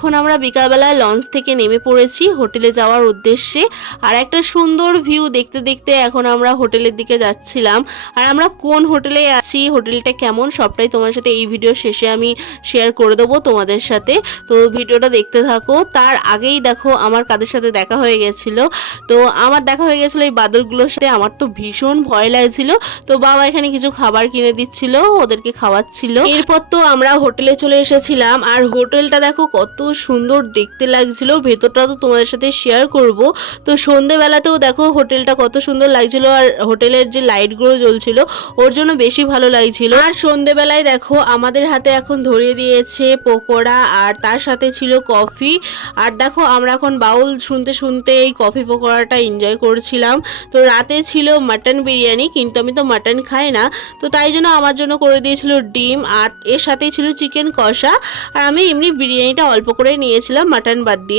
এখন আমরা বিকালবেলায় লঞ্চ থেকে নেমে পড়েছি হোটেলে যাওয়ার উদ্দেশ্যে। আর একটা সুন্দর ভিউ দেখতে দেখতে এখন আমরা হোটেলের দিকে যাচ্ছিলাম। আর আমরা কোন হোটেলে আছি, হোটেলটা কেমন, সবটাই তোমার সাথে এই ভিডিও শেষে আমি শেয়ার করে দেবো তোমাদের সাথে। তো ভিডিওটা দেখতে থাকো। তার আগেই দেখো আমার কাদের সাথে দেখা হয়ে গেছিল। তো আমার দেখা হয়ে গেছিলো এই বাদরগুলোর সাথে। আমার তো ভীষণ ভয় লাগছিল। তো বাবা এখানে কিছু খাবার কিনে দিচ্ছিল, ওদেরকে খাওয়াচ্ছিল। এরপর তো আমরা হোটেলে চলে এসেছিলাম। আর হোটেলটা দেখো কত সুন্দর দেখতে লাগছিল, ভেতরটা তো তোমাদের সাথে শেয়ার করব। তো সন্ধেবেলাতেও দেখো হোটেলটা কত সুন্দর লাগছিল, আর হোটেলের যে লাইটগুলো জ্বলছিল ওর জন্য বেশি ভালো লাগছিল। আর সন্ধেবেলায় দেখো আমাদের হাতে এখন ধরিয়ে দিয়েছে পকোড়া, আর তার সাথে ছিল কফি। আর দেখো আমরা এখন বাউল শুনতে শুনতে এই কফি পকোড়াটা এনজয় করছিলাম। তো রাতে ছিল মাটন বিরিয়ানি, কিন্তু আমি তো মাটন খাই না, তো তাই জন্য আমার জন্য করে দিয়েছিল ডিম, আর এর সাথেই ছিল চিকেন কষা। আর আমি এমনি বিরিয়ানিটা অল্প করে নিয়েছিলাম মাটন বাদ দিয়ে।